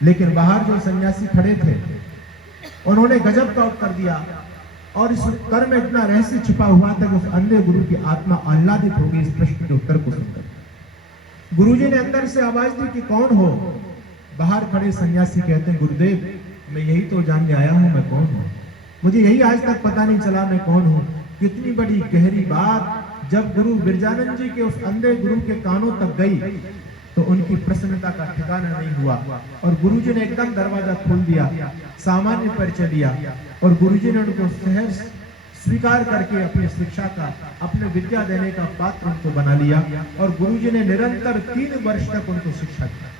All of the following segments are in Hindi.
लेकिन बाहर जो सन्यासी खड़े थे उन्होंने गजब का उत्तर दिया, और इस उत्तर में इतना रहस्य छिपा हुआ था कि उस अंधे गुरु की आत्मा आह्लादित हो गई इस प्रश्न के उत्तर को सुनकर। गुरुजी ने अंदर से आवाज दी कि कौन हो? बाहर खड़े सन्यासी कहते हैं, गुरुदेव मैं यही तो जानने आया हूं मैं कौन हूं। मुझे यही आज तक पता नहीं चला मैं कौन हूं। कितनी बड़ी गहरी बात जब गुरु बिरजानंद जी के उस अंधे गुरु के कानों तक गई तो उनकी प्रसन्नता का ठिकाना नहीं हुआ, और गुरुजी ने एकदम दरवाजा खोल दिया, सामान्य परिचय दिया, और गुरुजी ने उनको सहज स्वीकार करके अपनी शिक्षा का, अपने विद्या देने का पात्र उनको बना लिया, और गुरुजी ने निरंतर 3 वर्ष तक उनको शिक्षा दी।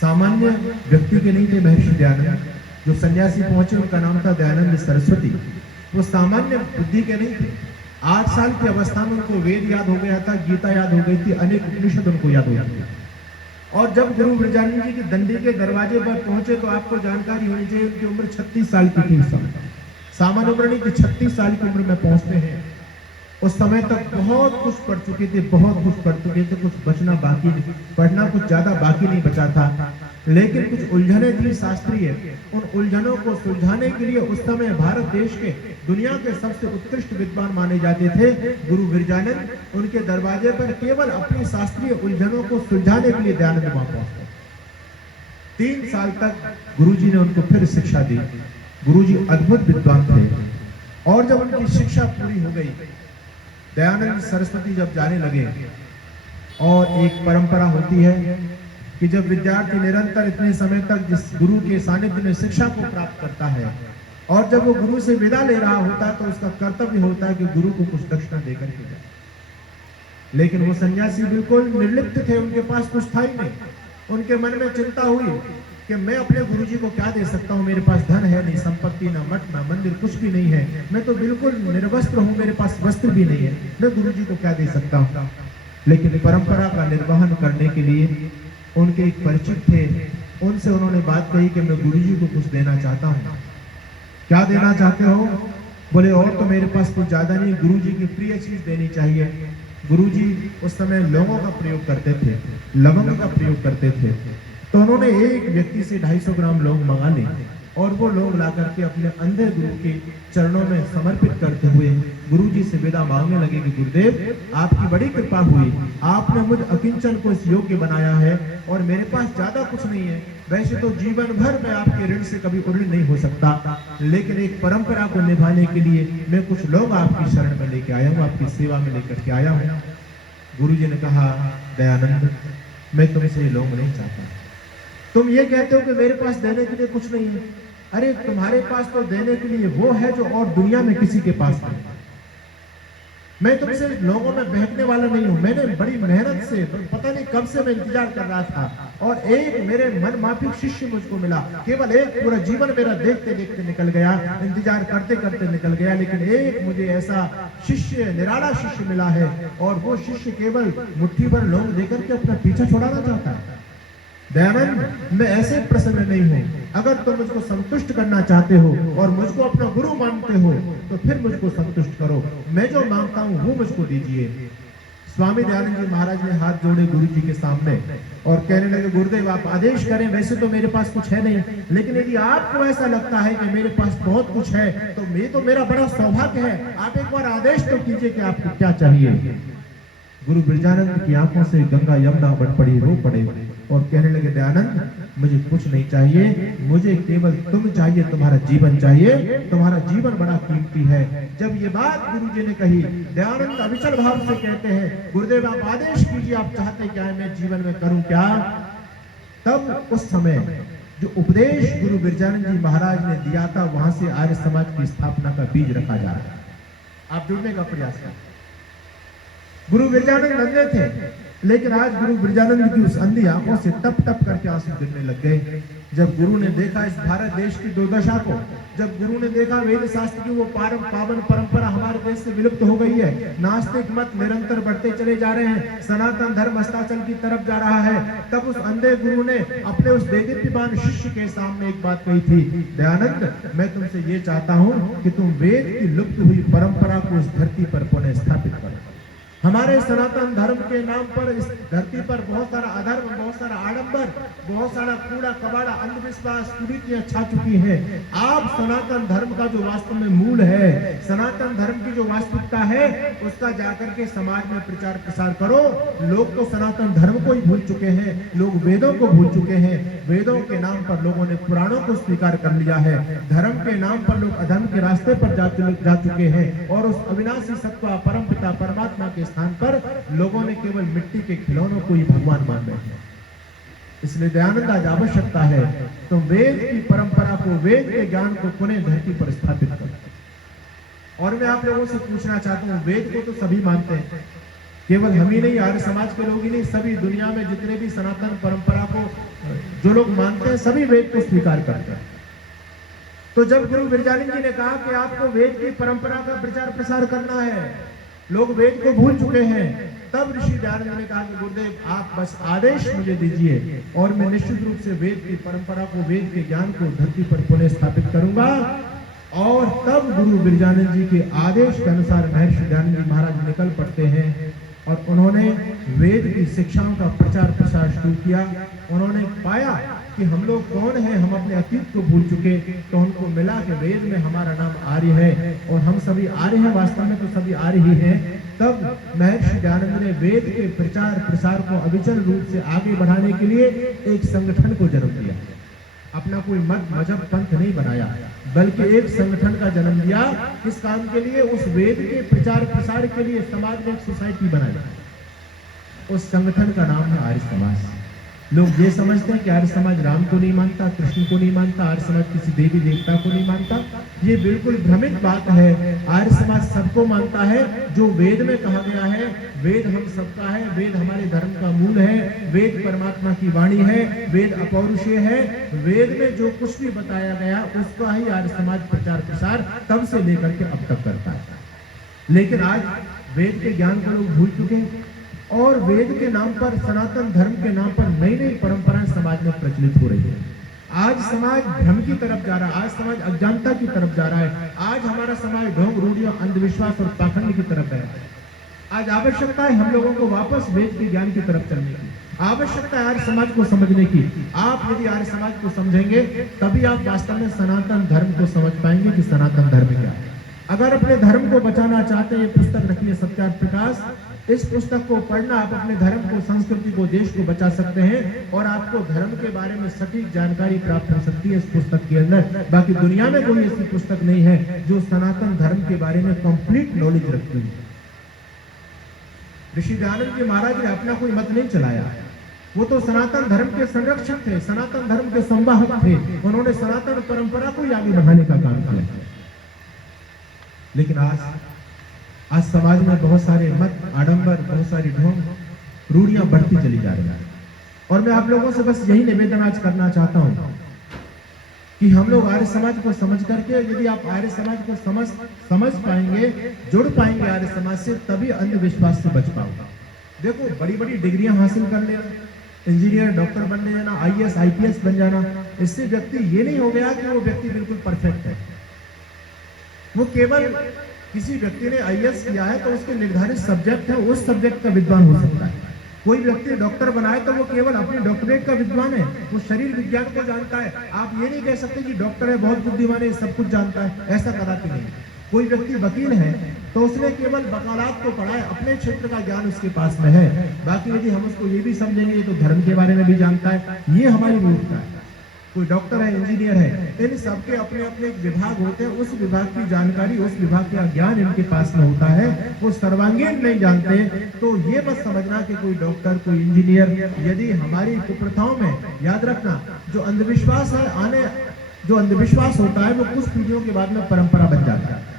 सामान्य व्यक्ति के नहीं थे महर्षि दयानंद। जो सन्यासी पहुंचे उनका नाम था दयानंद सरस्वती। वो सामान्य बुद्धि के नहीं थे। 8 साल की अवस्था में उनको वेद याद हो गया था, गीता याद हो गई थी, अनेक उपनिषद उनको याद हो गई थी। और जब गुरु बिरजानंद जी की दंडी के दरवाजे पर पहुंचे तो आपको जानकारी होनी चाहिए उनकी उम्र 36 साल की थी। सामान्य उम्र नहीं थी, 36 साल की उम्र में पहुंचते हैं। उस समय तक बहुत कुछ पढ़ चुके थे, बहुत कुछ पढ़ चुके थे, कुछ बचना बाकी नहीं, पढ़ना कुछ ज्यादा बाकी नहीं बचा था, लेकिन कुछ उलझने थी शास्त्रीय। उन उलझनों को सुलझाने के लिए उस समय भारत देश के दुनिया के सबसे उत्कृष्ट विद्वान माने जाते थे गुरु बिरजानंद। उनके दरवाजे पर केवल अपनी शास्त्रीय उलझनों को सुलझाने के लिए दयानंद वहां पहुंचे। 3 साल तक गुरुजी ने उनको फिर शिक्षा दी। गुरुजी अद्भुत विद्वान थे, और जब उनकी शिक्षा पूरी हो गई, दयानंद सरस्वती जब जाने लगे, और एक परंपरा होती है कि जब विद्यार्थी निरंतर इतने समय तक जिस गुरु के सानिध्य में शिक्षा को प्राप्त करता है, और जब वो गुरु से विदा ले रहा होता है तो उसका कर्तव्य होता है कि गुरु को कुछ दक्षिणा देकर के जाए। लेकिन वो सन्यासी बिल्कुल निर्लिप्त थे, उनके पास कुछ था ही नहीं। उनके मन में चिंता हुई कि मैं अपने गुरुजी को क्या दे सकता हूँ, मेरे पास धन है नहीं, संपत्ति ना मठ ना मंदिर, कुछ भी नहीं है, मैं तो बिल्कुल निर्वस्त्र हूँ, मेरे पास वस्त्र भी नहीं है, मैं गुरुजी को क्या दे सकता हूँ। लेकिन परंपरा का निर्वहन करने के लिए उनके एक परिचित थे, उनसे उन्होंने बात कही कि मैं गुरुजी को कुछ देना चाहता हूँ। क्या देना चाहते हो? बोले और तो मेरे पास कुछ ज्यादा नहीं, गुरुजी की प्रिय चीज देनी चाहिए। गुरुजी उस समय लौंगों का प्रयोग करते थे, लवंग का प्रयोग करते थे, तो उन्होंने एक व्यक्ति से 250 ग्राम लौंग मंगा ली, और वो लौंग ला करके अपने अंधे गुरु के चरणों में समर्पित करते हुए गुरुजी से विदा मांगने लगे कि गुरुदेव आपकी बड़ी कृपा हुई, आपने मुझ अकिंचन को इस योग्य बनाया है, और मेरे पास ज्यादा कुछ नहीं है। वैसे तो जीवन भर मैं आपके ऋण से कभी उड़ीन नहीं हो सकता, लेकिन एक परंपरा को निभाने के लिए मैं कुछ लोग आपकी शरण में लेके आया हूँ, आपकी सेवा में लेकर के आया हूँ। गुरुजी ने कहा, दयानंद मैं तुमसे लोग नहीं चाहता। तुम ये कहते हो कि मेरे पास देने के लिए कुछ नहीं है। अरे तुम्हारे पास तो देने के लिए वो है जो और दुनिया में किसी के पास नहीं। मैं तुमसे लोगों में बहकने वाला नहीं हूं। मैंने बड़ी मेहनत से, पता नहीं कब से मैं इंतजार कर रहा था, और एक मेरे मन माफिक शिष्य मुझको मिला। केवल एक, पूरा जीवन मेरा देखते देखते निकल गया, इंतजार करते करते निकल गया, लेकिन एक मुझे ऐसा शिष्य, निराला शिष्य मिला है, और वो शिष्य केवल मुट्ठी भर लोग देकर के अपना पीछा छुड़ाना चाहता है। दयानंद मैं ऐसे प्रसन्न नहीं हूं। अगर तुम मुझको संतुष्ट करना चाहते हो और मुझको अपना गुरु मानते हो तो फिर मुझको संतुष्ट करो, मैं जो मांगता हूं वो मुझको दीजिए। स्वामी दयानंद जी महाराज ने हाथ जोड़े गुरु जी के सामने और कहने लगे, गुरुदेव आप आदेश करें, वैसे तो मेरे पास कुछ है नहीं, लेकिन यदि आपको ऐसा लगता है कि मेरे पास बहुत कुछ है तो ये तो मेरा बड़ा सौभाग्य है, आप एक बार आदेश तो कीजिए कि आपको क्या चाहिए। गुरु बिरजानंद की आंखों से गंगा यमुना बन पड़ी, रो पड़े और कहने लगे, दयानंद मुझे कुछ नहीं चाहिए, मुझे केवल तुम चाहिए, तुम्हारा जीवन चाहिए, तुम्हारा जीवन बड़ा कीमती है। जब ये बात गुरुजी ने कही, दयानंद अविचल भाव से कहते हैं, गुरुदेव आप आदेश कीजिए, आप चाहते क्या है, मैं जीवन में करूं क्या। तब उस समय जो उपदेश गुरु बिरजानंद जी महाराज ने दिया था, वहां से आर्य समाज की स्थापना का बीज रखा जा रहा है। आप जुड़ने का प्रयास करें। गुरु बिरजानंद अंधे थे, लेकिन आज गुरु बिरजानंद की उस अंधी आंखों से टप टप करके आंसू गिरने लग गए। जब गुरु ने देखा इस भारत देश की दुर्दशा को, जब गुरु ने देखा वेद शास्त्र की वो पावन परंपरा हमारे देश से विलुप्त हो गई है, नास्तिक मत निरंतर बढ़ते चले जा रहे हैं, सनातन धर्म अस्ताचल की तरफ जा रहा है, तब उस अंधे गुरु ने अपने उस देदीप्यमान शिष्य के सामने एक बात कही थी, दयानंद मैं तुमसे ये चाहता हूं कि तुम वेद की लुप्त हुई परंपरा को इस धरती पर पुनः स्थापित करो। हमारे सनातन धर्म के नाम पर इस धरती पर बहुत सारा अधर्म, बहुत सारा आडंबर, बहुत सारा कूड़ा कबाड़ा, अंधविश्वास, कुरीतियां छा चुकी हैं। आप सनातन धर्म का जो वास्तव में मूल है, सनातन धर्म की जो वास्तविकता है, उसका जाकर के समाज में प्रचार प्रसार करो। लोग तो सनातन धर्म को ही भूल चुके हैं, लोग वेदों को भूल चुके हैं। वेदों के नाम पर लोगों ने पुराणों को स्वीकार कर लिया है। धर्म के नाम पर लोग अधर्म के रास्ते पर जा चुके हैं और उस अविनाशी सत्व परम पिता परमात्मा के स्थान पर लोगों ने केवल मिट्टी के खिलौनों को ही भगवान मान रहे हैं। इसलिए दयानंद आज आवश्यकता है तो वेद की परंपरा को, वेद के ज्ञान को पुनः धरती पर स्थापित करो। और मैं आप लोगों से पूछना चाहता हूं, वेद को तो सभी मानते हैं, केवल हम ही नहीं, आर्य समाज के लोग ही नहीं, सभी दुनिया में जितने भी सनातन परंपरा को जो लोग मानते हैं, सभी वेद को स्वीकार करते हैं। तो जब गुरु बिरजानंद जी ने कहा कि आपको वेद की परंपरा का प्रचार प्रसार करना है, लोग वेद को भूल चुके हैं, तब ऋषि दयानंद ने कहा कि गुरुदेव आप बस आदेश मुझे दीजिए और मैं निश्चित रूप से वेद की परंपरा को, वेद के ज्ञान को धरती पर पुनः स्थापित करूंगा। और तब गुरु बिरजानंद जी के आदेश के अनुसार महर्षि दयानंद जी महाराज निकल पड़ते हैं और उन्होंने वेद की शिक्षाओं का प्रचार प्रसार शुरू किया। उन्होंने पाया कि हम लोग कौन हैं, हम अपने अतीत को भूल चुके, तो उनको मिला कि वेद में हमारा नाम आर्य है और हम सभी आर्य हैं, वास्तव में तो सभी आर्य ही हैं। तब महर्षि दयानंद ने वेद के प्रचार प्रसार को अविचल रूप से आगे बढ़ाने के लिए एक संगठन को जन्म दिया। अपना कोई मत मजहब पंथ नहीं बनाया, बल्कि एक संगठन का जन्म दिया। किस काम के लिए? उस वेद के प्रचार प्रसार के लिए समाज में एक सोसाइटी बनाई। उस संगठन का नाम है आर्य समाज। लोग ये समझते हैं कि आर्य समाज राम को नहीं मानता, कृष्ण को नहीं मानता, आर्य समाज किसी देवी देवता को नहीं मानता। ये बिल्कुल भ्रमित बात है। आर्य समाज सबको मानता है। जो वेद में कहा गया है, वेद हम सबका है, वेद हमारे धर्म का मूल है, वेद परमात्मा की वाणी है, वेद अपौरुषेय है। वेद में जो कुछ भी बताया गया उसका ही आर्य समाज प्रचार प्रसार तब से लेकर के अब तक करता है। लेकिन आज वेद के ज्ञान को लोग भूल चुके हैं और वेद के नाम पर, सनातन धर्म के नाम पर नई नई परंपराएं समाज में प्रचलित हो रही है। आज समाज भ्रम की तरफ जा रहा है, आज समाज अज्ञानता की तरफ जा रहा है, आज हमारा समाज ढोंग, रूढ़ियों, अंधविश्वास और पाखंड की तरफ है। आज आवश्यकता है हम लोगों को वापस वेद के ज्ञान की तरफ चलने की, आवश्यकता है आर्य समाज को समझने की। आप यदि आर्य समाज को समझेंगे तभी आप वास्तव में सनातन धर्म को समझ पाएंगे कि सनातन धर्म क्या है। अगर अपने धर्म को बचाना चाहते हैं, पुस्तक रखिए सत्यार्थ प्रकाश। इस पुस्तक को पढ़ना, आप अपने धर्म को, संस्कृति को, देश को बचा सकते हैं और आपको धर्म के बारे में सटीक जानकारी प्राप्त हो सकती है इस पुस्तक के अंदर। बाकी दुनिया में कोई ऐसी पुस्तक नहीं है जो सनातन धर्म के बारे में कंप्लीट नॉलेज रखती है। ऋषि दयानंद जी महाराज ने अपना कोई मत नहीं चलाया, वो तो सनातन धर्म के संरक्षक थे, सनातन धर्म के संवाहक थे। उन्होंने सनातन परंपरा को ही आगे बढ़ाने का काम किया। लेकिन आज समाज में बहुत सारे मत, आडंबर, बहुत सारी ढोंग, रूढ़ियां बढ़ती चली जा रही हैं। और मैं आप लोगों से बस यही निवेदन आज करना चाहता हूं कि हम लोग आर्य समाज को समझ करके, यदि आप आर्य समाज को समझ पाएंगे, जुड़ पाएंगे आर्य समाज से, तभी अंधविश्वास से बच पाओगे। देखो, बड़ी बड़ी डिग्रियां हासिल कर लेना, इंजीनियर, डॉक्टर बन जाना, IAS, IPS बन जाना, इससे व्यक्ति ये नहीं हो गया कि वो व्यक्ति बिल्कुल परफेक्ट है। वो केवल किसी व्यक्ति ने IAS किया है तो उसके निर्धारित सब्जेक्ट है, उस सब्जेक्ट का विद्वान हो सकता है। कोई व्यक्ति डॉक्टर बनाए तो वो केवल अपने डॉक्टरेट का विद्वान है, वो शरीर विज्ञान को जानता है। आप ये नहीं कह सकते कि डॉक्टर है, बहुत बुद्धिमान है, सब कुछ जानता है, ऐसा कदापि नहीं। कोई व्यक्ति वकील है तो उसने केवल वकालत को पढ़ा है, अपने क्षेत्र का ज्ञान उसके पास में है। बाकी यदि हम उसको ये भी समझेंगे तो धर्म के बारे में भी जानता है, ये हमारी मूर्खता है। कोई डॉक्टर है, इंजीनियर है, इन सबके अपने अपने विभाग होते हैं, उस विभाग की जानकारी, उस विभाग का ज्ञान इनके पास में होता है, वो सर्वांगीण नहीं जानते। तो ये मत समझना कि कोई डॉक्टर, कोई इंजीनियर, यदि हमारी कुप्रथाओं में, याद रखना, जो अंधविश्वास है, जो अंधविश्वास होता है वो कुछ पीढ़ियों के बाद में परंपरा बन जाता है।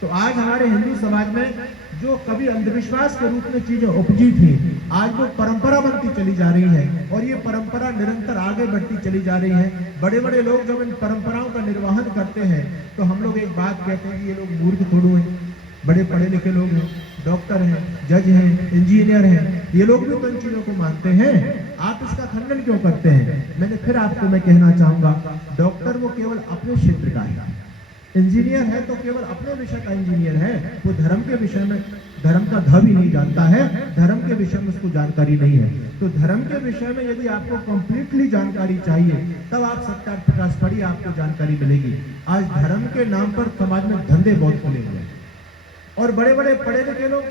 तो आज हमारे हिंदू समाज में जो कभी अंधविश्वास के रूप में चीजें उपजी थी, आज वो परंपरा बनती चली जा रही है और ये परंपरा निरंतर आगे बढ़ती चली जा रही है। बड़े बड़े लोग जब इन परंपराओं का निर्वहन करते हैं तो हम लोग एक बात कहते हैं कि ये लोग मूर्ख थोड़ो हैं, बड़े पढ़े लिखे लोग हैं, डॉक्टर हैं, जज हैं, इंजीनियर हैं, ये लोग भी तो इन चीजों को मानते हैं। आप इसका खंडन क्यों करते हैं? मैंने फिर आपको मैं कहना चाहूंगा, डॉक्टर वो केवल अपने क्षेत्र का है, इंजीनियर है तो केवल अपने विषय का इंजीनियर है, वो धर्म के विषय में धर्म का ध भी नहीं जानता है, धर्म के विषय में उसको जानकारी नहीं है। तो धर्म के विषय में यदि आपको कंप्लीटली जानकारी चाहिए तब आप सत्यार्थ प्रकाश पढ़िए, आपको जानकारी मिलेगी। आज धर्म के नाम पर समाज में धंधे बहुत खुले हुए हैं और बड़े बड़े पढ़े लिखे लोग,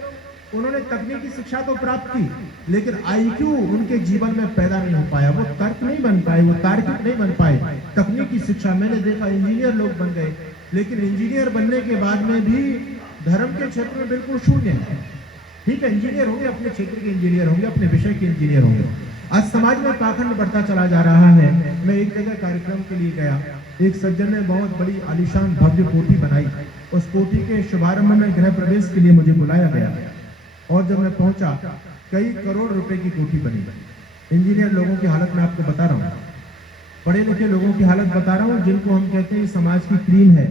उन्होंने तकनीकी शिक्षा तो प्राप्त की, लेकिन आईक्यू उनके जीवन में पैदा नहीं हो पाया, वो तर्क नहीं बन पाए, वो तार्किक नहीं बन पाए। तकनीकी शिक्षा मैंने देखा इंजीनियर लोग बन गए, लेकिन इंजीनियर बनने के बाद में भी धर्म के क्षेत्र में बिल्कुल शून्य है। ठीक है, इंजीनियर होंगे, अपने क्षेत्र के इंजीनियर होंगे, अपने विषय के इंजीनियर होंगे। आज समाज में पाखंड बढ़ता चला जा रहा है। मैं एक जगह कार्यक्रम के लिए गया, एक सज्जन ने बहुत बड़ी आलीशान भव्य कोठी बनाई। उस कोठी के शुभारंभ में गृह प्रवेश के लिए मुझे बुलाया गया और जब मैं पहुंचा, कई करोड़ रुपए की कोठी बनी। इंजीनियर लोगों की हालत मैं आपको बता रहा हूँ, पढ़े लिखे लोगों की हालत बता रहा हूँ, जिनको हम कहते हैं समाज की क्रीम है।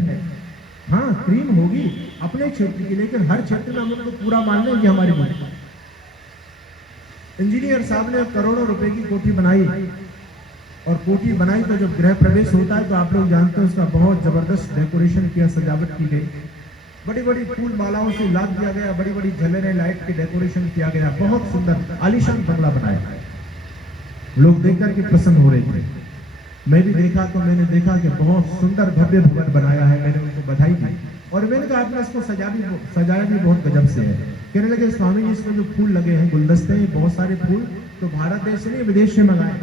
हाँ, क्रीम होगी अपने क्षेत्र की, लेकिन हर क्षेत्र में हम उनको पूरा मान लें, ये हमारी बात। इंजीनियर साहब ने करोड़ों रुपए की कोठी बनाई और कोठी बनाई तो जब गृह प्रवेश होता है तो आप लोग जानते हैं उसका बहुत जबरदस्त डेकोरेशन किया, सजावट की गई, बड़ी बड़ी फूल मालाओं से लाद दिया गया, बड़ी बड़ी झलरें लाइट के डेकोरेशन किया गया, बहुत सुंदर आलीशान बंगला बनाया। लोग देख करके प्रसन्न हो रहे थे, मैं भी देखा तो मैंने देखा कि बहुत सुंदर भव्य भवन बनाया है। मैंने उनको बधाई दी और मैंने कहा आपने इसको सजाया भी बहुत गजब से है। कहने लगे स्वामी जी इसमें जो फूल लगे हैं, गुलदस्ते हैं, बहुत सारे फूल तो भारत देश से नहीं विदेश से मंगाए।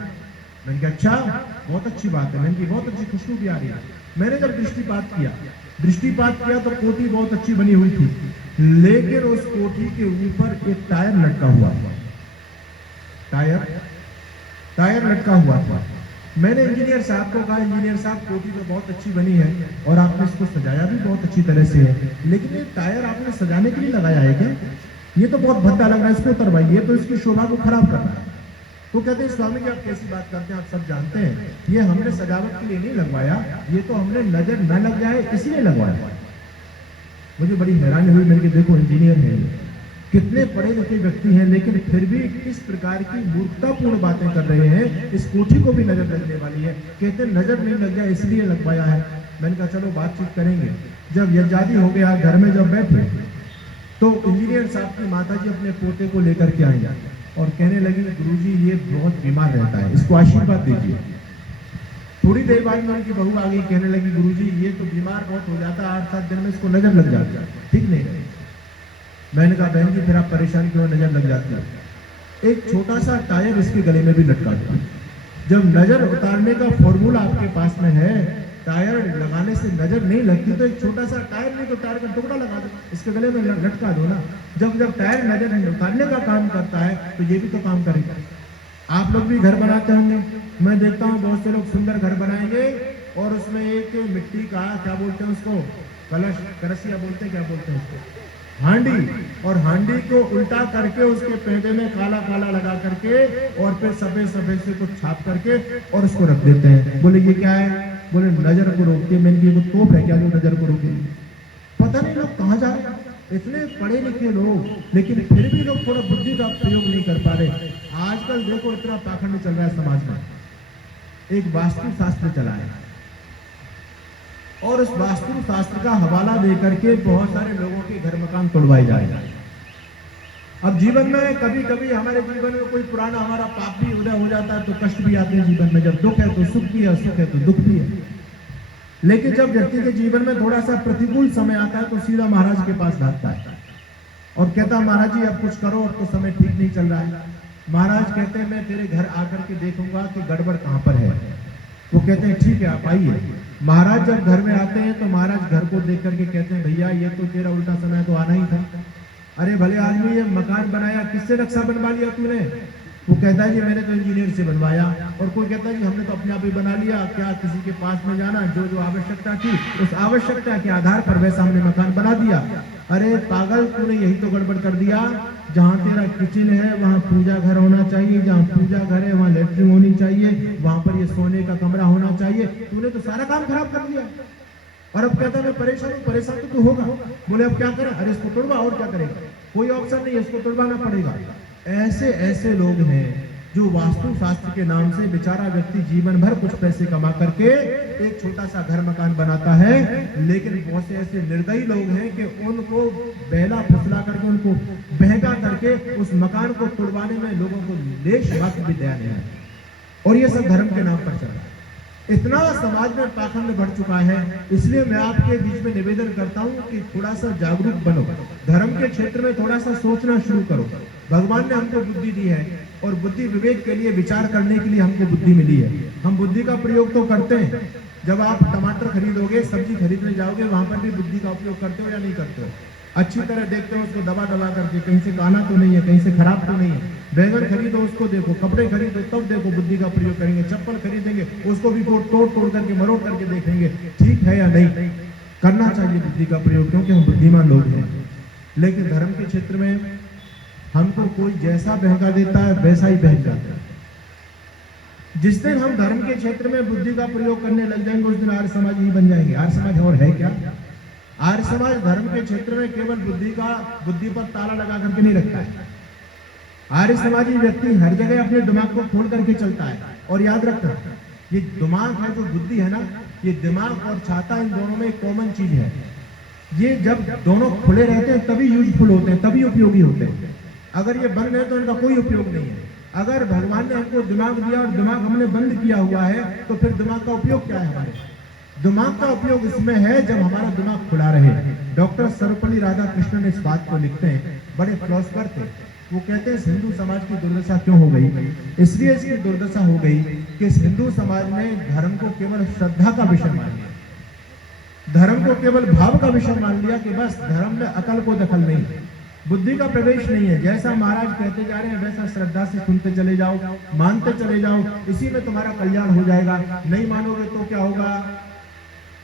मैंने कहा अच्छा, बहुत अच्छी बात है। मैंने की बहुत अच्छी खुशबू भी आ रही है। मैंने जब दृष्टिपात किया तो कोठी बहुत अच्छी बनी हुई थी, लेकिन उस कोठी के ऊपर एक टायर लटका हुआ था। टायर लटका हुआ था। मैंने इंजीनियर साहब को कहा, इंजीनियर साहब कोठी तो बहुत अच्छी बनी है और आपने इसको सजाया भी बहुत अच्छी तरह से है, लेकिन ये टायर आपने सजाने के लिए लगाया है क्या? ये तो बहुत भद्दा लग रहा है, इसको उतरवाइए, ये तो इसकी शोभा को खराब कर रहा है। तो कहते हैं स्वामी जी आप कैसी बात करते हैं, आप सब जानते हैं ये हमने सजावट के लिए नहीं लगवाया, ये तो हमने नजर न लग जाए इसलिए लगवाया। मुझे बड़ी हैरानी हुई। मैंने कहा देखो इंजीनियर है, कितने पढ़े लिखे व्यक्ति हैं, लेकिन फिर भी किस प्रकार की मूर्खतापूर्ण बातें कर रहे हैं। इस कोठी को भी नजर लगने वाली है, कहते नजर नहीं लग जाए इसलिए लगवाया है। मैंने कहा चलो बातचीत करेंगे। जब यज्ञादि हो गया, घर में जब बैठे तो इंजीनियर साहब की माता जी अपने पोते को लेकर के आई और कहने लगी गुरुजी ये बहुत बीमार रहता है, इसको आशीर्वाद दीजिए। थोड़ी देर बाद में उनकी बहू आ गई, कहने लगी गुरुजी ये तो बीमार बहुत हो जाता है, 8-7 दिन में इसको नजर लग जाती है, ठीक नहीं। मैंने कहा बहन जी फिर आप परेशान क्यों, नजर लग जाती है। एक छोटा सा टायर इसके गले में भी लटका दिया। जब नजर उतारने का फॉर्मूला आपके पास में है, टायर लगाने से नजर नहीं लगती तो एक छोटा सा टायर नहीं तो टायर का टुकड़ा लगा दो, इसके गले में लटका दो ना। जब टायर नजर उतारने का काम करता है तो ये भी तो काम करेगा। आप लोग भी घर बनाते होंगे, मैं देखता हूँ बहुत से लोग सुंदर घर बनाएंगे और उसमें एक मिट्टी का क्या बोलते हैं उसको, कलश, करसिया बोलते हैं, क्या बोलते हैं उसको, हांडी, और हांडी को उल्टा करके उसके पेंडे में काला काला लगा करके और फिर सफेद सफेद से कुछ छाप करके और उसको रख देते हैं। बोले ये क्या है? बोले नजर को रोकती है। मैंने वो तोप है क्या जो नजर को रोकेगी? पता नहीं लोग कहाँ जा रहे हैं, इतने पढ़े लिखे लोग, लेकिन फिर भी लोग थोड़ा बुद्धि का प्रयोग नहीं कर पा रहे। आजकल देखो इतना पाखंड चल रहा है समाज में। एक वास्तु शास्त्र चला है और उस वास्तु शास्त्र का हवाला देकर के बहुत सारे लोगों के घर मकान तोड़वाए जा रहे हैं। अब जीवन में कभी कभी हमारे जीवन में कोई पुराना हमारा पाप भी उदय हो जाता है तो कष्ट भी आते हैं जीवन में। जब दुख है तो सुख भी है, सुख है तो दुख भी है। लेकिन जब व्यक्ति के जीवन में थोड़ा सा प्रतिकूल समय आता है तो सीधा महाराज के पास भागता है और कहता महाराज जी अब कुछ करो, अब तो समय ठीक नहीं चल रहा है। महाराज कहते हैं मैं तेरे घर आकर के देखूंगा कि गड़बड़ कहाँ पर है। वो कहते हैं ठीक है आप आइए। महाराज जब घर में आते हैं तो महाराज घर को देख करके कहते हैं भैया ये तो तेरा उल्टा समय तो आना ही था। अरे भले आदमी ये मकान बनाया किससे नक्शा बनवा लिया तूने? वो कहता है जी मैंने तो इंजीनियर से बनवाया। और कोई कहता है जी हमने तो अपने आप ही बना लिया, क्या किसी के पास में जाना, जो जो आवश्यकता थी उस आवश्यकता के आधार पर वैसा हमने मकान बना दिया। अरे पागल, तूने यही तो गड़बड़ कर दिया। जहाँ तेरा किचन है वहाँ पूजा घर होना चाहिए, जहाँ पूजा घर है वहाँ लेटरिन होनी चाहिए, वहां पर ये सोने का कमरा होना चाहिए। तूने तो सारा काम खराब कर दिया। और अब कहता है मैं परेशान हूँ। परेशान तो तू होगा। बोले अब क्या करें? अरे इसको तोड़वा, और क्या करेगा? कोई ऑप्शन नहीं है, इसको तोड़वाना पड़ेगा। ऐसे ऐसे लोग हैं जो वास्तु शास्त्र के नाम से बेचारा व्यक्ति जीवन भर कुछ पैसे कमा करके एक छोटा सा घर मकान बनाता है, लेकिन बहुत से ऐसे निर्दयी लोग हैं कि उनको बहला फुसला करके, उनको बहका करके उस मकान को तोड़वाने में लोगों को लेश मात्र भी दया नहीं है। और ये सब धर्म के नाम पर चल रहा है। इतना समाज में पाखंड बढ़ चुका है, इसलिए मैं आपके बीच में निवेदन करता हूं कि थोड़ा सा जागरूक बनो, धर्म के क्षेत्र में थोड़ा सा सोचना शुरू करो। भगवान ने हमको बुद्धि दी है और बुद्धि विवेक के लिए, विचार करने के लिए हमको बुद्धि मिली है। हम बुद्धि का प्रयोग तो करते हैं। जब आप टमाटर खरीदोगे, सब्जी खरीदने जाओगे, वहां पर भी बुद्धि का उपयोग करते हो या नहीं करते हो? अच्छी तरह देखते हो उसको, दबा दबा करके, कहीं से काला तो नहीं है, कहीं से खराब तो नहीं है। बैंगन खरीदो, उसको देखो, कपड़े खरीदो, तब देखो बुद्धि का प्रयोग करेंगे। चप्पल खरीदेंगे, उसको भी तोड़ तोड़ करके, मरोड़ करके देखेंगे ठीक है या नहीं। करना चाहिए बुद्धि का प्रयोग, क्योंकि हम बुद्धिमान लोग हैं। लेकिन धर्म के क्षेत्र में हमको कोई जैसा बहका देता है वैसा ही बहक जाता है। जिस दिन हम धर्म के क्षेत्र में बुद्धि का प्रयोग करने लग जाएंगे, उस दिन आर्य समाज ही बन जाएंगे। आर्य समाज और है क्या? आर्य समाज धर्म के क्षेत्र में केवल बुद्धि पर ताला लगा करके नहीं रखता है। आर्य समाजी व्यक्ति हर जगह अपने दिमाग को खोल करके चलता है। और याद रखना, ये दिमाग है, जो बुद्धि है ना, ये दिमाग और छाता, इन दोनों में एक कॉमन चीज है। ये जब दोनों खुले रहते हैं तभी यूजफुल होते हैं, तभी उपयोगी होते हैं। अगर ये बंद है तो इनका कोई उपयोग नहीं है। अगर भगवान ने हमको दिमाग दिया और दिमाग हमने बंद किया हुआ है, तो फिर दिमाग का उपयोग क्या है? हमारे दिमाग का उपयोग इसमें है जब हमारा दिमाग खुला रहे। डॉक्टर सर्वपल्ली राधाकृष्णन इस बात को लिखते हैं, बड़े फिलोसफर थे। वो कहते हैं हिंदू समाज की दुर्दशा क्यों हो गई? इसलिए इसकी दुर्दशा हो गई कि इस हिंदू समाज ने धर्म को केवल श्रद्धा का विषय मान लिया, धर्म को केवल भाव का विषय मान लिया कि बस धर्म में अकल को दखल नहीं, बुद्धि का प्रवेश नहीं है। जैसा महाराज कहते जा रहे हैं वैसा श्रद्धा से सुनते चले जाओ, मानते चले जाओ, इसी में तुम्हारा कल्याण हो जाएगा। नहीं मानोगे तो क्या होगा?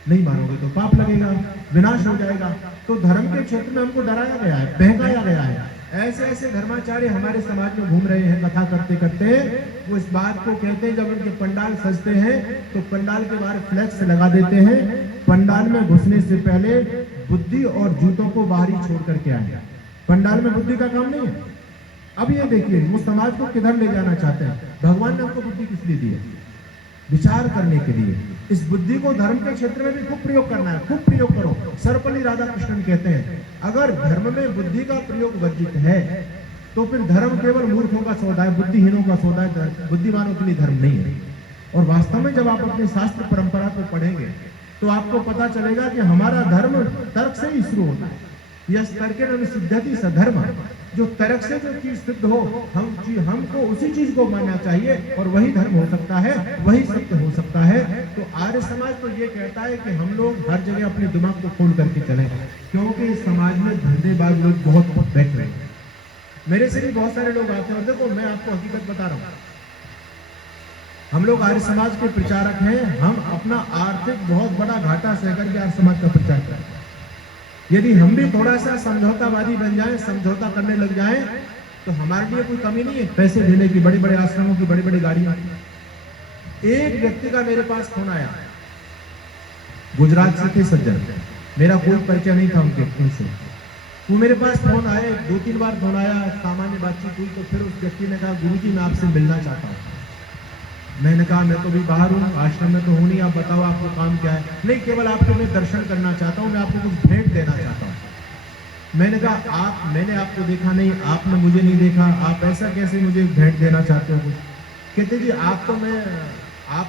नहीं मानोगे तो पाप लगेगा, विनाश हो जाएगा। तो धर्म के क्षेत्र में हमको डराया गया है, बहकाया गया है। ऐसे ऐसे धर्माचार्य हमारे समाज में घूम रहे हैं कथा करते करते। वो इस बात को कहते हैं, जब उनके पंडाल सजते हैं तो पंडाल के बाहर फ्लैक्स लगा देते हैं, पंडाल में घुसने से पहले बुद्धि और जूतों को बाहर ही छोड़ करके आए। पंडाल में बुद्धि का काम नहीं है। अब ये देखिए वो समाज को किधर ले जाना चाहते हैं। भगवान ने हमको बुद्धि किस लिए दी है? विचार करने के लिए। इस बुद्धि को धर्म के क्षेत्र में भी खूब प्रयोग करना है, खूब प्रयोग करो। सर्वपल्ली राधाकृष्णन कहते हैं, अगर धर्म में बुद्धि का प्रयोग वर्जित है तो फिर धर्म केवल मूर्खों का सौदा है, बुद्धिहीनों का सौदा है, बुद्धिमानों के लिए धर्म नहीं है। और वास्तव में जब आप अपने शास्त्र परंपरा को पढ़ेंगे तो आपको पता चलेगा कि हमारा धर्म तर्क से ही शुरू होता है। यस तर्केण सिद्ध्यति सधर्म, जो तर्क से जो चीज सिद्ध हो, हमको उसी चीज को मानना चाहिए और वही धर्म हो सकता है, वही सत्य हो सकता है। तो आर्य समाज तो ये कहता है कि हम लोग हर जगह अपने दिमाग को खोल करके चलें, क्योंकि इस समाज में धंधेबाज लोग बहुत बैठ रहे हैं। मेरे से भी बहुत सारे लोग आते हैं। देखो मैं आपको हकीकत बता रहा हूँ, हम लोग आर्य समाज के प्रचारक हैं। हम अपना आर्थिक बहुत बड़ा घाटा सहकर के आर्य समाज का प्रचार करते हैं। यदि हम भी थोड़ा सा समझौतावादी बन जाएं, समझौता करने लग जाएं, तो हमारे लिए कोई कमी नहीं है पैसे देने की, बड़े बड़े आश्रमों की, बड़ी बड़ी गाड़ियां। एक व्यक्ति का मेरे पास फोन आया, गुजरात से थे सज्जन, मेरा कोई परिचय नहीं था उनसे। वो मेरे पास फोन आए, 2-3 बार फोन आया, सामान्य बातचीत हुई। तो फिर उस व्यक्ति ने कहा, गुरुजी मैं आपसे मिलना चाहता हूँ। मैंने कहा मैं तो भी बाहर हूँ, आश्रम में तो हूँ नहीं, आप बताओ आपको काम क्या है? नहीं, केवल आपके मैं दर्शन करना चाहता हूँ, मैं आपको कुछ भेंट देना चाहता हूँ। मैंने कहा मैंने आपको देखा नहीं, आपने मुझे नहीं देखा, आप ऐसा कैसे मुझे भेंट देना चाहते हो? कहते जी आप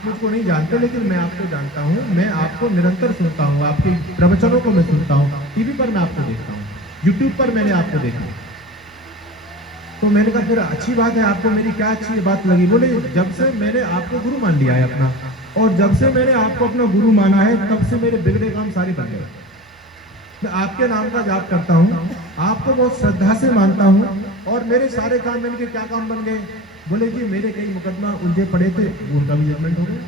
मुझको नहीं जानते, लेकिन मैं आपको जानता हूँ, मैं आपको निरंतर सुनता हूँ, आपके प्रवचनों को मैं सुनता हूँ, टीवी पर मैं आपको देखता हूँ, यूट्यूब पर मैंने आपको देखा। तो मैंने कहा फिर अच्छी बात है, आपको मेरी क्या अच्छी बात लगी? बोले जब से मैंने आपको गुरु मान लिया है अपना, और जब से मैंने आपको अपना गुरु माना है, तब से मेरे बिगड़े काम सारे बन गए। मैं आपके नाम का जाप करता हूँ, आपको बहुत श्रद्धा से मानता हूँ, और मेरे सारे काम में इनके क्या काम बन गए? बोले जी मेरे कई मुकदमा उलझे पड़े थे, उनका भी जजमेंट हो गया।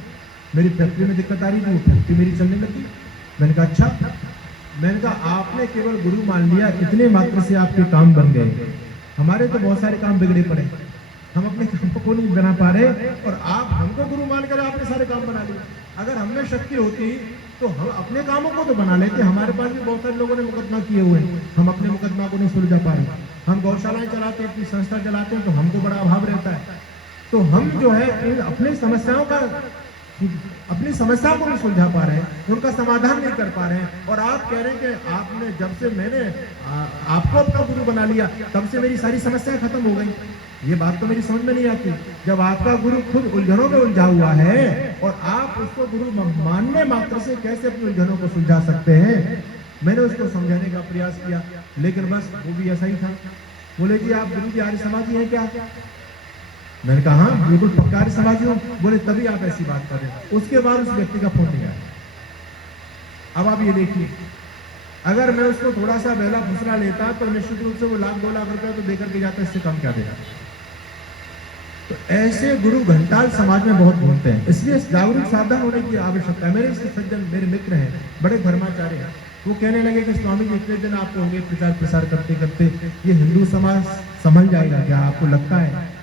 मेरी फैक्ट्री में दिक्कत आ रही थी, वो फैक्ट्री मेरी चलने लगी। मैंने कहा अच्छा। मैंने कहा आपने केवल गुरु मान लिया, इतने मात्र से आपके काम बन गए। हमारे तो बहुत सारे काम बिगड़े पड़े, हम अपने काम को नहीं बना पा रहे, और आप हमको गुरु मानकर आपने सारे काम बना लिए। अगर हम में शक्ति होती तो हम अपने कामों को तो बना लेते। हमारे पास भी बहुत सारे लोगों ने मुकदमा किए हुए हैं, हम अपने मुकदमा को नहीं सुलझा पा रहे। हम गौशालाएं चलाते हैं, अपनी संस्था चलाते हैं, तो हमको बड़ा अभाव रहता है। तो हम जो है अपनी समस्याओं को नहीं सुलझा पा रहे हैं, उनका समाधान नहीं कर पा रहे हैं। और आप कह रहे हैं कि आपने जब से मैंने आपको अपना गुरु बना लिया तब से मेरी सारी समस्याएं खत्म हो गई। ये बात तो मेरी समझ में नहीं आती। जब आपका गुरु खुद उलझनों में उलझा हुआ है और आप उसको गुरु मानने मात्र से कैसे अपनी उलझनों को सुलझा सकते हैं? मैंने उसको समझाने का प्रयास किया, लेकिन बस वो भी ऐसा ही था। बोले जी आप गुरु जी आर्य समाजी हैं क्या? मैंने कहा हाँ बिल्कुल पक्का आर्य समाजी हूं। बोले तभी आप ऐसी बात कर रहे हैं। उसके बाद उस व्यक्ति का फोन नहीं आया। अब आप ये देखिए, अगर मैं उसको थोड़ा सा बेला फुसला लेता तो निश्चित रूप से वो लाख 2 लाख रुपए तो देकर के जाता, इससे कम क्या देगा। तो ऐसे गुरु घंटाल समाज में बहुत घूमते हैं, इसलिए जागरूक सावधान होने की आवश्यकता है। मेरे इसके सज्जन मेरे मित्र हैं, बड़े धर्माचार्य हैं, वो कहने लगे कि स्वामी जी इतने दिन आपको होंगे प्रचार प्रसार करते करते, ये हिंदू समाज संभल जाएगा क्या, आपको लगता है?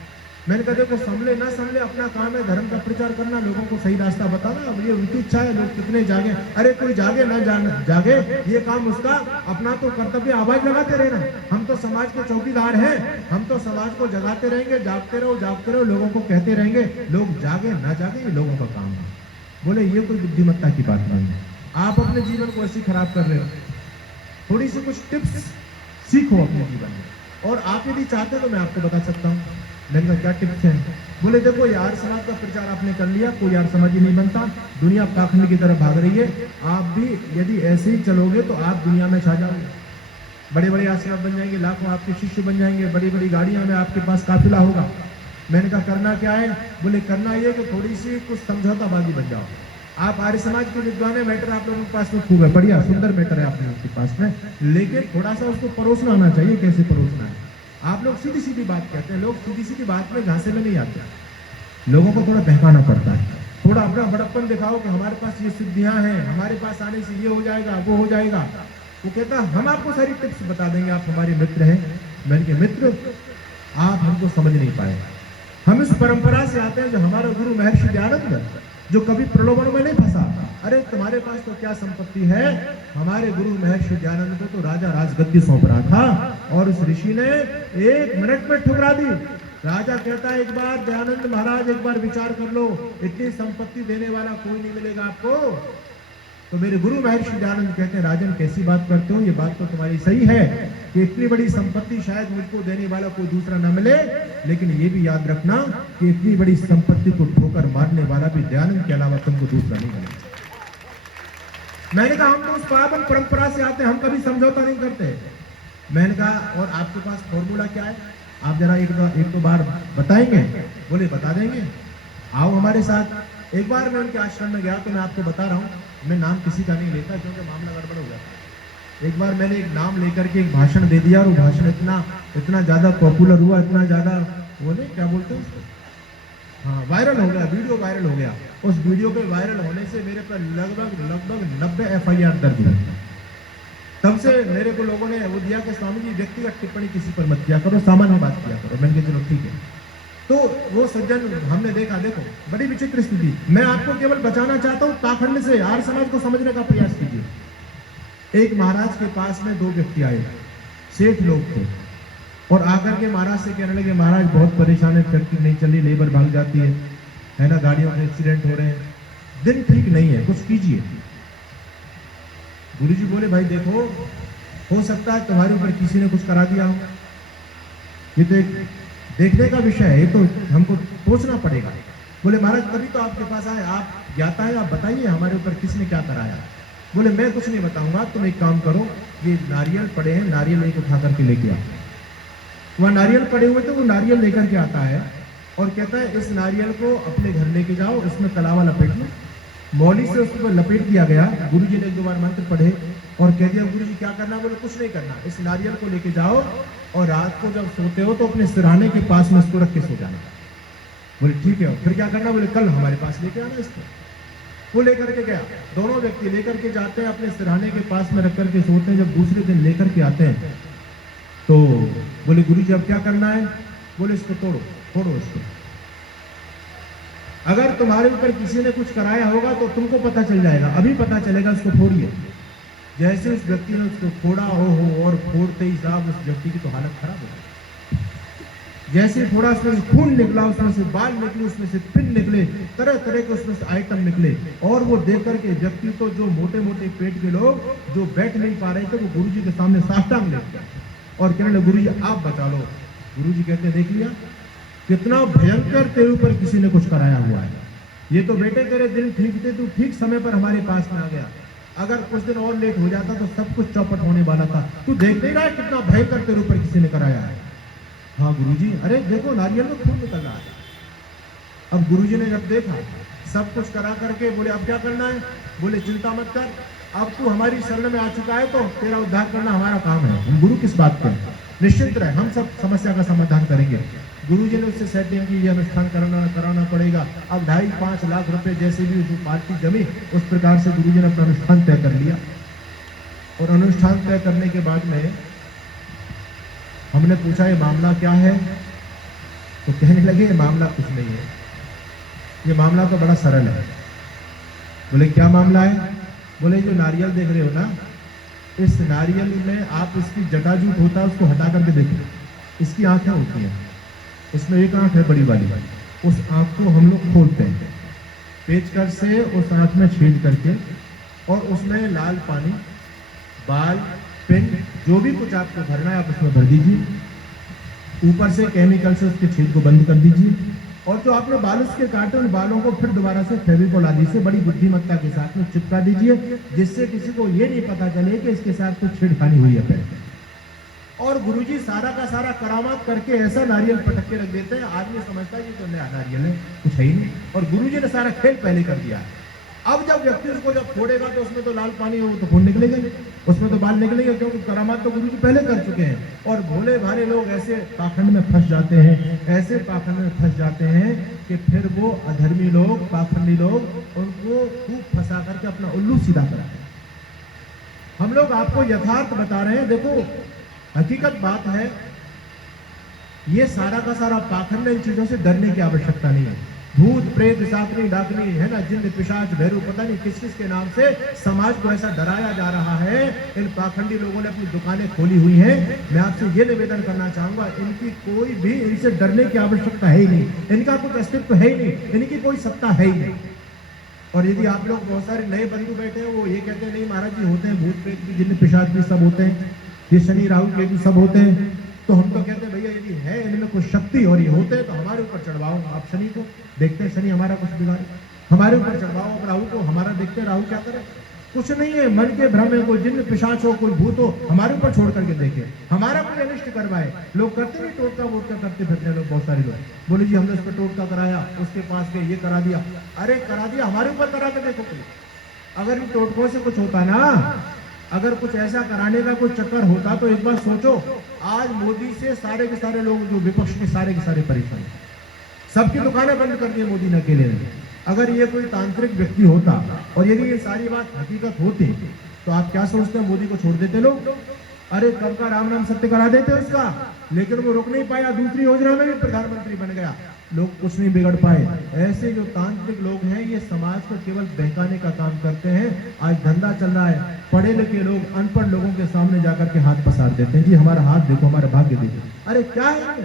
मैंने कहा देखो संभले ना संभले अपना काम है धर्म का प्रचार करना, लोगों को सही रास्ता बताना। अब ये उनकी इच्छा है, लोग कितने जागे, अरे कोई जागे ना जागे ये काम उसका, अपना तो कर्तव्य आवाज लगाते रहना। हम तो समाज के चौकीदार हैं, हम तो समाज को जगाते रहेंगे, जागते रहो, लोगों को कहते रहेंगे। लोग जागे ना जागे ये लोगों का काम है। बोले ये कोई बुद्धिमत्ता की बात नहीं है, आप अपने जीवन को ऐसे खराब कर रहे हो। थोड़ी सी कुछ टिप्स सीखो अपने जीवन में, और आप यदि चाहते तो मैं आपको बता सकता हूँ। मैंने क्या टिप्स हैं? बोले देखो यार समाज का प्रचार आपने कर लिया, कोई यार समाजी नहीं बनता, दुनिया पाखंड की तरफ भाग रही है। आप भी यदि ऐसे ही चलोगे तो आप दुनिया में छा जाओगे, बड़े बड़े आश्रम बन जाएंगे, लाखों आपके शिष्य बन जाएंगे, बड़ी बड़ी गाड़ियों में आपके पास काफिला होगा। मैंने कहा करना क्या है? बोले करना ये कि थोड़ी सी कुछ समझौताबाजी बन जाओ। आप आर्य समाज के विद्वान है, मैटर आप लोगों के पास में खूब है, बढ़िया सुंदर मैटर है आप लोगों के पास में, लेकिन थोड़ा सा उसको परोसना आना चाहिए। कैसे परोसना है? आप लोग सीधी सीधी बात कहते हैं, लोग सीधी सीधी बात में घासे में नहीं आते, लोगों को थोड़ा बहकाना पड़ता है। थोड़ा अपना बड़प्पन दिखाओ कि हमारे पास ये सिद्धियां हैं, हमारे पास आने से ये हो जाएगा वो हो जाएगा। वो कहता हम आपको सारी टिप्स बता देंगे, आप हमारे मित्र हैं। मैंने कहा मित्र आप हमको समझ नहीं पाए, हम इस परंपरा से आते हैं जो हमारा गुरु महर्षि दयानंद, जो कभी प्रलोभन में नहीं फंसा। अरे तुम्हारे पास तो क्या संपत्ति है? हमारे गुरु महर्षि दयानंद को तो राजा राजगद्दी सौंप रहा था और उस ऋषि ने 1 मिनट में ठुकरा दी। राजा कहता है एक बार दयानंद महाराज एक बार विचार कर लो, इतनी संपत्ति देने वाला कोई नहीं मिलेगा आपको। तो मेरे गुरु महर्षि दयानंद कहते हैं राजन कैसी बात करते हो, ये बात तो तुम्हारी सही है कि इतनी बड़ी संपत्ति शायद मुझको देने वाला कोई दूसरा न मिले, लेकिन ये भी याद रखना कि इतनी बड़ी संपत्ति को ठोकर मारने वाला भी दयानंद के अलावा तुमको दूसरा नहीं मिलेगा। मैंने कहा हम तो उस पावन परंपरा से आते हैं, हम कभी समझौता नहीं करते। मैंने कहा और आपके पास फॉर्मूला क्या है, आप जरा एक दो बार बताएंगे? बोले बता देंगे, आओ हमारे साथ। एक बार मैं उनके आश्रम में गया, तो मैं आपको बता रहा हूँ, मैं नाम किसी का नहीं लेता क्योंकि मामला गड़बड़ हो जाता। एक बार मैंने एक नाम लेकर के एक भाषण दे दिया और वो भाषण इतना ज्यादा पॉपुलर हुआ, इतना ज्यादा वो नहीं क्या बोलते हैं उसको, हाँ वायरल हो गया, वीडियो वायरल हो गया। उस वीडियो के वायरल होने से मेरे पर लगभग 90 FIR दर्ज हुई। तब से मेरे को लोगों ने वो दिया कि स्वामी जी व्यक्तिगत टिप्पणी किसी पर मत किया करो, सामान्य बात किया करो। मैंने कहा चलो ठीक है। तो वो सज्जन हमने देखा, देखो बड़ी विचित्र स्थिति। मैं आपको केवल बचाना चाहता हूँ पाखंड से, आर्य समाज को समझने का प्रयास कीजिए। एक महाराज के पास में 2 व्यक्ति आए, सेठ लोग थे, और आकर के महाराज से कहने लगे महाराज बहुत परेशान है, फैक्ट्री नहीं चल रही, लेबर भाग जाती है ना, गाड़ियों में एक्सीडेंट हो रहे हैं, दिन ठीक नहीं है, कुछ कीजिए। गुरुजी बोले भाई देखो हो सकता है तुम्हारे ऊपर किसी ने कुछ करा दिया हो, ये तो एक देखने का विषय है, ये तो हमको सोचना पड़ेगा। बोले महाराज तभी तो आपके पास आए, आप ज्ञाता है, आप बताइए हमारे ऊपर किसने क्या कराया। बोले मैं कुछ नहीं बताऊंगा, तुम एक काम करो, ये नारियल पड़े हैं, नारियल एक उठा करके लेके आओ। वहाँ नारियल पड़े हुए थे, वो नारियल लेकर के आता है और कहता है इस नारियल को अपने घर लेके जाओ, इसमें कलावा लपेट लो। मौली से उसको लपेट दिया गया। गुरुजी ने 2 बार मंत्र पढ़े और कह दिया गुरुजी क्या करना? बोले कुछ नहीं करना, इस नारियल को लेके जाओ और रात को जब सोते हो तो अपने सिरहाने के पास में इसको रख के सो जाना। बोले ठीक है। फिर क्या करना? बोले कल हमारे पास लेके आना इसको। वो लेकर के गया, दोनों व्यक्ति लेकर के जाते हैं, अपने सिरहाने के पास में रख करके सोते हैं। जब दूसरे दिन लेकर के आते हैं तो बोले गुरुजी अब क्या करना है? बोले इसको फोड़ो इसको। अगर तुम्हारे ऊपर किसी ने कुछ कराया होगा तो तुमको पता चल जाएगा, अभी पता चलेगा, इसको फोड़िए। जैसे उस व्यक्ति ने उसको फोड़ा हो और फोड़ते ही साहब उस व्यक्ति की तो हालत खराब हो गई। जैसे ही थोड़ा उसमें से खून निकला, उसमें से बाल निकले, उसमें से पिन निकले, तरह तरह के उसमें से आइटम निकले, और वो देख करके व्यक्ति तो जो मोटे मोटे पेट के लोग जो बैठ नहीं पा रहे थे, वो गुरुजी के सामने साष्टांग लेट गए और कहने लगे, गुरुजी आप बचा लो। गुरुजी कहते हैं, देख लिया कितना भयंकर तेरे ऊपर किसी ने कुछ कराया हुआ है। ये तो बेटे तेरे दिन ठीक थे, तू ठीक समय पर हमारे पास में आ गया, अगर कुछ दिन और लेट हो जाता तो सब कुछ चौपट होने वाला था। तू देख नहीं रहा है कितना भयंकर तेरे ऊपर किसी ने कराया है। हाँ गुरुजी, अरे देखो नारियल में खून निकल रहा है। अब गुरुजी ने जब देखा सब कुछ करा करके बोले, अब क्या करना है? बोले चिंता मत कर, अब तू हमारी शरण में आ चुका है तो तेरा उद्धार करना हमारा काम है। हम गुरु किस बात के, निश्चिंत रहे, हम सब समस्या का समाधान करेंगे। गुरुजी ने उससे सेटिंग की, ये अनुष्ठान कराना पड़ेगा। अब 2.5-5 लाख रुपए जैसे भी जो पार्टी जमी, उस प्रकार से गुरुजी ने अपना अनुष्ठान तय कर लिया। और अनुष्ठान तय करने के बाद में हमने पूछा ये मामला क्या है, तो कहने लगे ये मामला कुछ नहीं है, ये मामला तो बड़ा सरल है। बोले क्या मामला है? बोले जो नारियल देख रहे हो ना, इस नारियल में आप इसकी जटाजूट होता है उसको हटा करके देखो, इसकी आंखें होती हैं, इसमें एक आंख है बड़ी वाली, उस आंख को हम लोग खोलते हैं पेचकस से, उस आंख में छेद करके, और उसमें लाल पानी, बाल, पिन, जो भी कुछ आपको भरना है आप उसमें भर दीजिए। ऊपर से केमिकल से उसके छेद को बंद कर दीजिए, और जो आपने बाल उसके काटे उन बालों को फिर दोबारा से फेविकोल आदि से बड़ी बुद्धिमत्ता के साथ में चिपका दीजिए, जिससे किसी को ये नहीं पता चले कि इसके साथ कुछ छेड़खानी हुई है पहले। और गुरुजी सारा का सारा करामात करके ऐसा नारियल पटक के रख देते हैं, आदमी समझता है ये तो नया नारियल है, कुछ है ही नहीं। और गुरुजी ने सारा खेल पहले कर दिया। अब जब व्यक्ति उसको जब फोड़ेगा तो उसमें तो लाल पानी हो तो खून निकलेगा, उसमें तो बाल निकलेंगे, क्योंकि करामात तो गुरुजी पहले कर चुके हैं। और भोले भाले लोग ऐसे पाखंड में फंस जाते हैं, ऐसे पाखंड में फंस जाते हैं कि फिर वो अधर्मी लोग, पाखंडी लोग उनको खूब फंसा करके अपना उल्लू सीधा कराते हैं। हम लोग आपको यथार्थ बता रहे हैं, देखो हकीकत बात है, ये सारा का सारा पाखंड, इन चीजों से डरने की आवश्यकता नहीं है। भूत प्रेत साकनी डाकनी है ना, जिन पिशाच भैरू, पता नहीं किस किस के नाम से समाज को ऐसा डराया जा रहा है। इन पाखंडी लोगों ने अपनी दुकानें खोली हुई हैं। मैं आपसे ये निवेदन करना चाहूंगा, इनकी कोई भी, इनसे डरने की आवश्यकता है ही नहीं, इनका कुछ अस्तित्व है ही नहीं, इनकी कोई सत्ता है ही नहीं। और यदि आप लोग बहुत सारे नए बंधु बैठे हैं, वो ये कहते हैं नहीं महाराज जी होते हैं भूत प्रेत भी, जिन पिशाच भी सब होते हैं, ये शनि राहु केतु सब होते हैं, तो हम तो कहते हैं भैया यदि है इनमें कुछ शक्ति और ये होते हैं तो हमारे ऊपर चढ़वाओ। आप शनि को देखते हैं, शनि हमारा कुछ बिगाड़े, हमारे ऊपर चढ़वाओ। अब राहु को हमारा देखते हैं, राहु क्या करे? कुछ नहीं है, मन के भ्रम है, कोई जिन्न पिशाच हो, कोई भूत हो, हमारे ऊपर छोड़ करके देखे, हमारा कोई अनिष्ट करवाए। लोग करते नहीं, टोटका वोटका करते फिरते लोग, बहुत सारे लोग बोले जी हमने उस पर टोटका कराया, उसके पास गए ये करा दिया। अरे करा दिया, हमारे ऊपर करा के देखो कोई। अगर इन टोटकों से कुछ होता ना, अगर कुछ ऐसा कराने का कोई चक्कर होता तो एक बार सोचो, आज मोदी से सारे के सारे लोग जो विपक्ष के सारे परेशान, सबकी दुकानें बंद कर दी मोदी ने अकेले ने। अगर ये कोई तांत्रिक व्यक्ति होता और यदि ये सारी बात हकीकत होती तो आप क्या सोचते हैं, मोदी को छोड़ देते लोग? अरे कब का राम नाम सत्य करा देते उसका, लेकिन वो रुक नहीं पाया, दूसरी योजना में भी प्रधानमंत्री बन गया, लोग कुछ नहीं बिगड़ पाए। ऐसे जो तांत्रिक लोग हैं ये समाज को केवल बहकाने का काम करते हैं। आज धंधा चल रहा है, पढ़े लिखे लोग अनपढ़ लोगों के सामने जाकर के हाथ पसार देते हैं, जी हमारा हाथ देखो, हमारा भाग्य देखो। अरे क्या है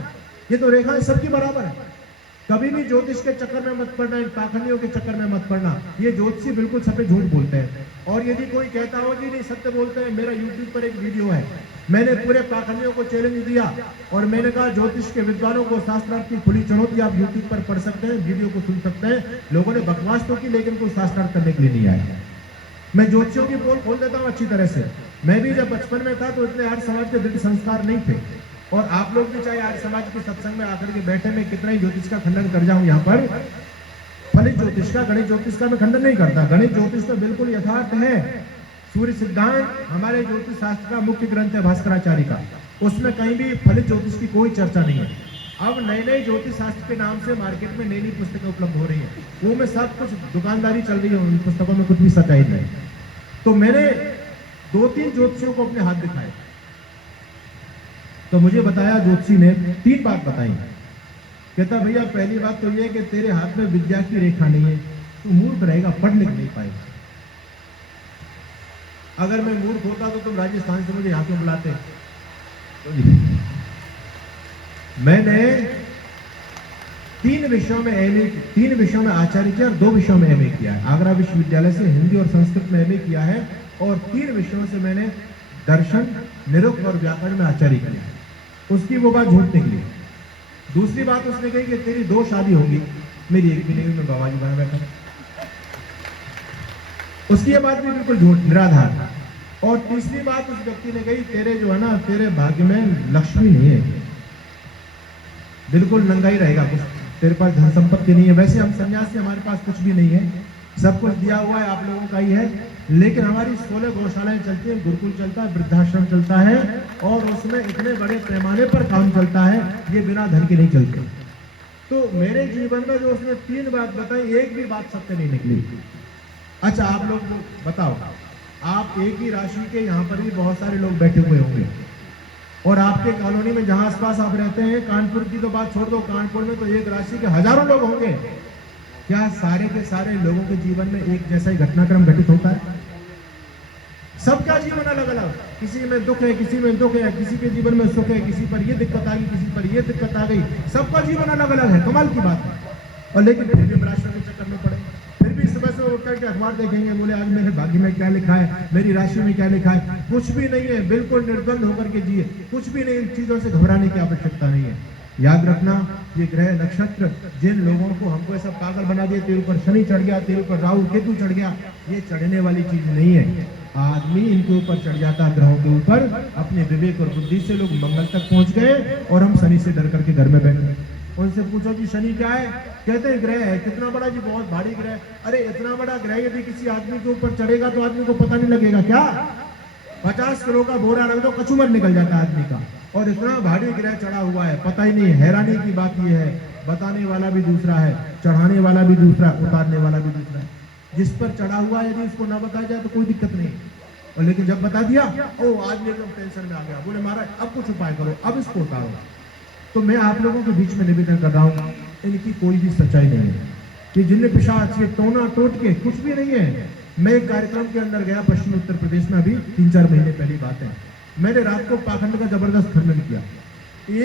ये तो रेखा सबकी बराबर है। कभी भी ज्योतिष के चक्कर में मत पड़ना, इन पाखंडियों के चक्कर में मत पड़ना। ये ज्योतिषी बिल्कुल सफेद झूठ बोलते हैं। और यदि कोई कहता हो जी नहीं सत्य बोलते हैं, मेरा यूट्यूब पर एक वीडियो है, मैंने पूरे पाखंडियों को चैलेंज दिया और मैंने कहा ज्योतिष के विद्वानों को शास्त्रार्थ की खुली चुनौती, आप यूट्यूब पर पढ़ सकते हैं, वीडियो को सुन सकते हैं। लोगों ने बकवास तो की लेकिन कोई शास्त्रार्थ करने के लिए नहीं आया। मैं ज्योतिषियों की पोल खोल देता हूँ अच्छी तरह से। मैं भी जब बचपन में था तो इतने आर्य समाज के दृढ़ संस्कार नहीं थे, और आप लोग भी चाहे आर्य समाज के सत्संग में आकर के बैठे, मैं कितना ही ज्योतिष का खंडन कर जाऊं यहाँ पर, फलित ज्योतिष का, गणित ज्योतिष का मैं खंडन नहीं करता। गणित ज्योतिष तो बिल्कुल यथार्थ है। सूर्य सिद्धांत हमारे ज्योतिष शास्त्र का मुख्य ग्रंथ है भास्कराचार्य का, उसमें कहीं भी फलित ज्योतिष की कोई चर्चा नहीं है। अब नए नए ज्योतिष शास्त्र के नाम से मार्केट में नई नई पुस्तकें उपलब्ध हो रही हैं, वो में सब कुछ दुकानदारी चल रही है, उन पुस्तकों में कुछ भी सच्चाई नहीं। तो मैंने 2-3 ज्योतिषियों को अपने हाथ दिखाए, तो मुझे बताया ज्योतिषी ने 3 बात बताई। कहता भैया पहली बात तो ये है कि तेरे हाथ में विद्या की रेखा नहीं है, तू मूर्ख रहेगा, पढ़ लिख नहीं पाएगा। अगर मैं मूर्ख होता तो तुम राजस्थान से मुझे यहाँ क्यों बुलाते? मैंने 3 विषयों में आचार्य किया और 2 विषयों में एमए किया है। आगरा विश्वविद्यालय से हिंदी और संस्कृत में एमए किया है और 3 विषयों से मैंने दर्शन, निरुक्त और व्याकरण में आचार्य किया है। उसकी वो बात झूठ निकली। दूसरी बात उसने कही कि तेरी 2 शादी होगी, मेरी एक भी नहीं हुई, मैं बाबा जी बना बैठा। उसकी ये बात भी बिल्कुल झूठ, निराधार था। और तीसरी बात उस व्यक्ति ने कही, तेरे जो है ना, तेरे भाग्य में लक्ष्मी नहीं है, बिल्कुल नंगा ही रहेगा, कुछ तेरे पास धन संपत्ति नहीं है। वैसे हम सन्यासी, हमारे पास कुछ भी नहीं है, सब कुछ दिया हुआ है, आप लोगों का ही है, लेकिन हमारी 16 गौशालाएं चलती है, गुरुकुल चलता है, वृद्धाश्रम चलता है और उसमें इतने बड़े पैमाने पर काम चलता है, ये बिना धन के नहीं चलते। तो मेरे जीवन में जो उसने 3 बात बताई, एक भी बात सत्य नहीं निकली। अच्छा, आप लोग बताओ, आप एक ही राशि के यहाँ पर भी बहुत सारे लोग बैठे हुए होंगे और आपके कॉलोनी में जहां आसपास आप रहते हैं, कानपुर की तो बात छोड़ दो, कानपुर में तो एक राशि के हजारों लोग होंगे। क्या सारे के सारे लोगों के जीवन में एक जैसा ही घटनाक्रम घटित होता है? सबका जीवन अलग अलग, किसी में दुख है, किसी में दुख है, किसी के जीवन में सुख है, किसी पर ये दिक्कत आ गई, किसी पर ये दिक्कत आ गई, सबका जीवन अलग अलग है। कमाल की बात है। और लेकिन फिर भी राशि के चक्कर में पड़े, फिर भी सुबह से उठ करके अखबार देखेंगे, बोले आज मेरे भाग्य में क्या लिखा है, मेरी राशि में क्या लिखा है। कुछ भी नहीं है, बिल्कुल निर्द्वंद होकर के जिए, कुछ भी नहीं, इन चीजों से घबराने की आवश्यकता नहीं है। याद रखना, ये ग्रह नक्षत्र जिन लोगों को हमको ऐसा पागल बना दिए, तेरे ऊपर शनि चढ़ गया, तेरे ऊपर राहु केतु चढ़ गया, ये चढ़ने वाली चीज नहीं है। आदमी इनके ऊपर चढ़ जाता, ग्रहों के ऊपर, अपने विवेक और बुद्धि से लोग मंगल तक पहुंच गए और हम शनि से डर करके घर में बैठ गए। उनसे पूछो जी शनि क्या है, कहते हैं ग्रह है। कितना बड़ा जी? बहुत भारी ग्रह। अरे इतना बड़ा ग्रह यदि किसी आदमी के ऊपर चढ़ेगा तो आदमी को पता नहीं लगेगा क्या? 50 किलो का बोरा रख दो, कचूमर निकल जाता है आदमी का। और इतना भारी ग्रह चढ़ा हुआ है, पता ही नहीं। हैरानी की बात यह है, बताने वाला भी दूसरा है, चढ़ाने वाला भी दूसरा, उतारने वाला भी दूसरा है। जिस पर चढ़ा हुआ है, यदि उसको ना बताया जाए तो कोई दिक्कत नहीं, और लेकिन जब बता दिया, ओ आदमी एकदम टेंशन में आ गया, बोले महाराज अब कुछ उपाय करो, अब इसको उतारो। तो मैं आप लोगों के बीच में निवेदन कर रहा हूँ, इनकी कोई भी सच्चाई नहीं है। कि जिन्हें पिशाच, ये टोना टोट के कुछ भी नहीं है। मैं एक कार्यक्रम के अंदर गया पश्चिमी उत्तर प्रदेश में, अभी 3-4 महीने पहली बात है। मैंने रात को पाखंड का जबरदस्त खंडन किया।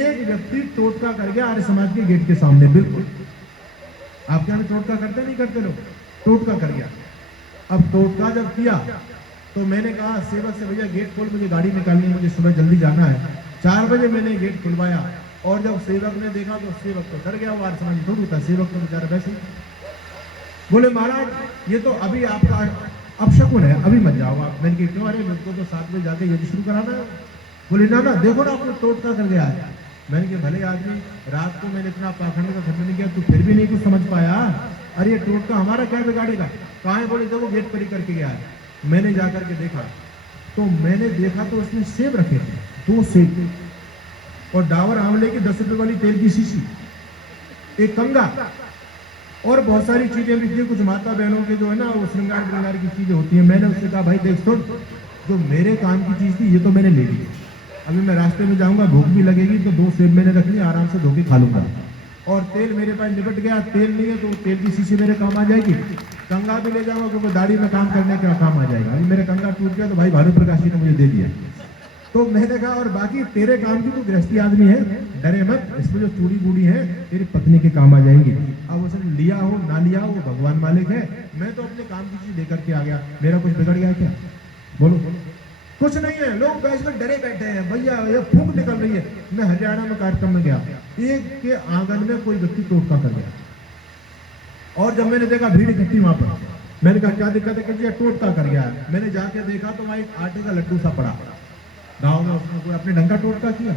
एक व्यक्ति टोटका कर गया आर्य समाज के गेट के सामने, बिल्कुल आपके यहाँ टोटका करते नहीं करते लोग, टोटका कर गया। अब टोटका जब किया तो मैंने कहा सेवक से, भैया गेट खोल, मुझे गाड़ी निकालनी है, मुझे सुबह जल्दी जाना है। 4 बजे मैंने गेट खुलवाया और जब सेवक ने देखा तो सेवक तो डर गया, वो आर्य समाज थोड़ी था, सेवक तो बेचारा वैसे ही। बोले महाराज ये तो अभी आपका अपशकुन है, अभी मत जाओ आप। मैंने कहा क्यों? अरे मुझको तो 7 बजे जाके यज्ञ शुरू कराना है। बोले ना ना, देखो ना आपने टोटका कर गया है। मैंने कहा भले आदमी, रात को मैंने इतना पाखंड का खंडन किया, तू फिर भी नहीं कुछ समझ पाया? अरे ये टोटका हमारा क्या बिगाड़ेगा? कहाँ है? बोले देखो गेट पर ही करके गया है। मैंने जाकर के देखा तो मैंने देखा तो उसने सेब रखे थे, 2 सेब, और डाबर आंवले की 10 रुपए वाली तेल की शीशी, एक कंगा और बहुत सारी चीजें भी थी। कुछ माता बहनों के जो है ना वो श्रृंगार श्रृंगार की चीजें होती हैं। मैंने उससे कहा भाई देख सुन, जो मेरे काम की चीज थी ये तो मैंने ले ली, अभी मैं रास्ते में जाऊंगा, भूख भी लगेगी, तो 2 सेब मैंने रख ली, आराम से धो के खा लूंगा। और तेल मेरे पास निपट गया, तेल नहीं है तो तेल की शीशी मेरे काम आ जाएगी। कंगा भी ले जाऊंगा क्योंकि दाढ़ी में काम करने का काम आ जाएगा। अभी मेरा कंगा टूट गया तो भाई भानु प्रकाश जी ने मुझे दे दिया। तो मैंने कहा और बाकी तेरे काम की, तो गृहस्थी आदमी है, डरे मत, इसमें जो चूड़ी बूढ़ी है तेरी पत्नी के काम आ जाएंगी। अब उसने लिया हो ना लिया हो, वो भगवान मालिक है। मैं तो अपने काम की चीज लेकर के आ गया, मेरा कुछ बिगड़ गया क्या? बोलो कुछ नहीं है। लोग बैठ में डरे बैठे हैं, भैया ये फूंक निकल रही है। मैं हरियाणा में कार्यक्रम में गया, एक के आंगन में कोई व्यक्ति टोटका कर गया, और जब मैंने देखा भीड़ इकट्ठी वहां पर, मैंने कहा क्या दिक्कत है? कि टोटका कर गया। मैंने जाके देखा तो वहां एक आटे का लड्डू सा पड़ा, गांव में उसने कोई अपने ढंग का टोटका किया,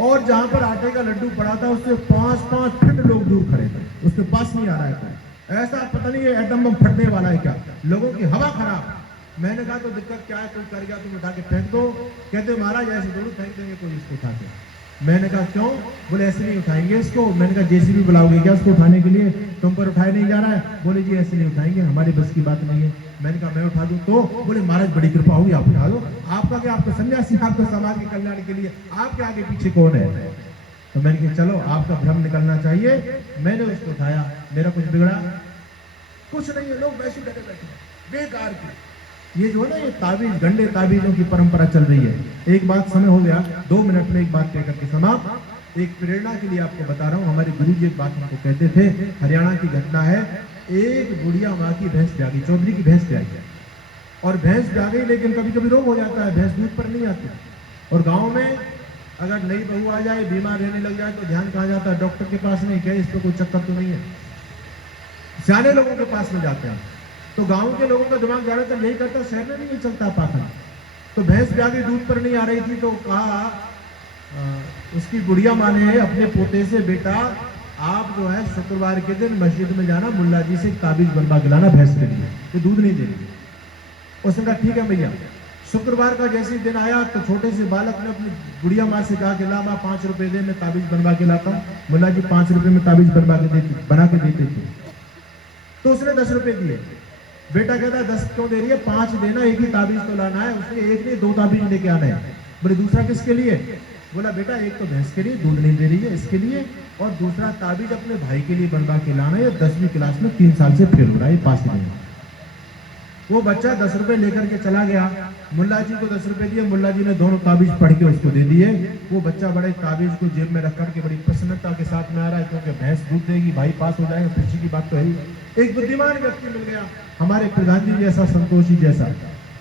और जहां पर आटे का लड्डू पड़ा था उससे 5-5 फीट लोग दूर खड़े थे, उसके पास नहीं आ रहा है कोई। ऐसा पता नहीं है एटम बम फटने वाला है क्या? लोगों की हवा खराब। मैंने कहा तो दिक्कत क्या है? कोई कर गया तुम उठा के फेंक दो। कहते महाराज ऐसे दोनों फेंक देंगे कोई इसको उठा के। मैंने कहा क्यों? बोले ऐसे नहीं उठाएंगे इसको। मैंने कहा जेसीबी बुलाओगे क्या उसको उठाने के लिए? तुम पर उठाया नहीं जा रहा है। बोले जी ऐसे नहीं उठाएंगे, हमारी बस की बात नहीं है। मैंने कहा मैं उठा दूं तो? बोले महाराज बड़ी कृपा होगी, आप उठा दो। आपका क्या? आपका सन्यासी, आपका समाज के कल्याण के लिए, आपके आगे पीछे कौन है? तो मैंने कहा चलो आपका भ्रम निकलना चाहिए। मैंने उसको उठाया, मेरा कुछ बिगड़ा? कुछ नहीं है। लोग वैसे डरे बैठे बेकार की। ये जो है ना ये ताबीज, गंडे ताबीजों की परंपरा चल रही है। एक बात समय हो गया, 2 मिनट में एक बात कहकर के समाप्त। एक प्रेरणा के लिए आपको बता रहा हूँ, हमारे गुरु जी एक बात हमको कहते थे, हरियाणा की घटना है। एक बुढ़िया माँ की भैंस ब्यागी, चौधरी की भैंस ब्यागी, और भैंस ब्यागी, लेकिन कभी कभी रोग हो जाता है, भैंस दूध पर नहीं आती। और गाँव में अगर नई बहू आ जाए, बीमार रहने लग जाए, तो ध्यान कहाँ जाता है? डॉक्टर के पास नहीं, क्या इस पर कोई चक्कर तो नहीं है, सियाने लोगों के पास में जाते हैं। तो गांव के लोगों का दिमाग ज्यादातर यही करता है, शहर में नहीं चलता पाखंड। तो भैंस ब्यागी दूध पर नहीं आ रही थी, तो कहा उसकी बुढ़िया माँ ने अपने पोते से, बेटा आप जो है शुक्रवार के दिन मस्जिद में जाना, मुल्ला जी से एक ताबीज बनवा के लाना भैंस के लिए, ये दूध नहीं दे रही। उसने कहा ठीक है भैया। शुक्रवार का जैसे दिन आया तो छोटे से बालक ने अपनी बुढ़िया माँ से कहा कि ला माँ 5 रुपए दे, मैं ताबीज बनवा के लाता हूँ। मुल्ला जी 5 रुपए में ताबीज बना के देते थे। तो उसने 10 रुपए दिए। बेटा कहता 10 क्यों दे रही है, 5 देना, एक ही ताबीज तो लाना है। उसने एक नहीं 2 ताबीज लेके आना है। बोले दूसरा किसके लिए? बोला बेटा एक तो भैंस के लिए, दूध नहीं दे रही है इसके लिए, और दूसरा ताबीज अपने भाई के लिए बनवा के लाना है। 10वीं क्लास में 3 साल से फेल हो रहा है, पास नहीं है। वो बच्चा 10 रुपए लेकर के चला गया, मुल्ला जी को 10 रुपए दिए, मुल्ला जी ने दोनों ताबीज पढ़ के उसको दे दिए। वो बच्चा बड़े ताबीज को जेब में रख करके बड़ी प्रसन्नता के साथ में आ रहा है, क्योंकि भैंस दूध देगी, भाई पास हो जाएगा, खुशी की बात तो है ही। एक बुद्धिमान व्यक्ति मिल गया, हमारे प्रधान जी जैसा, संतोषी जैसा।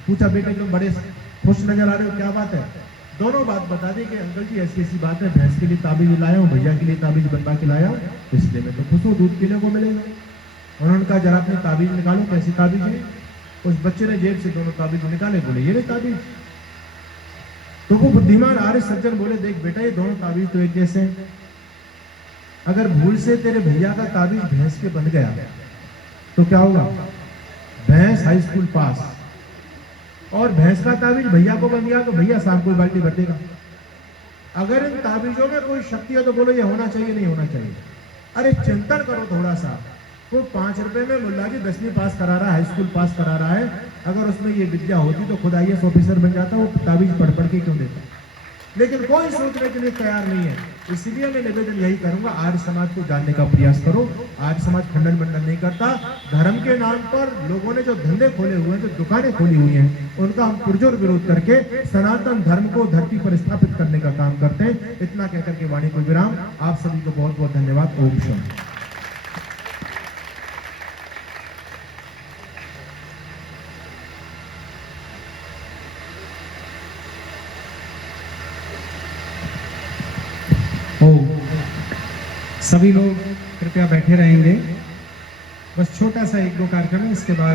पूछा बेटे तुम बड़े खुश नजर आ रहे हो, क्या बात है? दोनों बात बता दी कि अंकल जी ऐसी ऐसी बात है, भैंस के लिए ताबीज लाया हूँ, भैया के लिए ताबीज बनवा के लाया हूँ, इसलिए मैं तो खुश हूँ, दूध पीने को मिलेगा। उन्होंने कहा जरा अपनी ताबीज निकालो, कैसी ताबीज है? उस बच्चे ने जेब से दोनों ताबीज निकाले, बोले ये ताबीज। तो वो बुद्धिमान आर्य सज्जन बोले देख बेटा ये दोनों ताबीज तो एक जैसे हैं, अगर भूल से तेरे भैया का ताबीज भैंस के बन गया तो क्या होगा? भैंस हाई स्कूल पास, और भैंस का ताबीज भैया को बन गया तो भैया शाम को बाल्टी भर देगा। अगर इन ताबीजों में कोई शक्ति है तो बोलो ये होना चाहिए, नहीं होना चाहिए। अरे चिंतन करो थोड़ा सा। वो 5 रुपए में मुल्ला जी 10वीं पास करा रहा है, हाई स्कूल पास करा रहा है। अगर उसमें ये विद्या होती तो खुद IAS ऑफिसर बन जाता। वो ताबीज पढ़ पढ़ के क्यों देता? लेकिन कोई सोचने के लिए तैयार नहीं है। इसलिए मैं निवेदन यही करूंगा, आर्य समाज को जानने का प्रयास करो। आर्य समाज खंडन मंडन नहीं करता। धर्म के नाम पर लोगों ने जो धंधे खोले हुए हैं, जो दुकानें खोली हुई हैं, उनका हम पुरजोर विरोध करके सनातन धर्म को धरती पर स्थापित करने का काम करते हैं। इतना कहकर के वाणी को विराम। आप सभी को बहुत बहुत धन्यवाद। ओम शांति। सभी लोग कृपया बैठे रहेंगे। बस छोटा सा 1-2 कार्यक्रम है, इसके बाद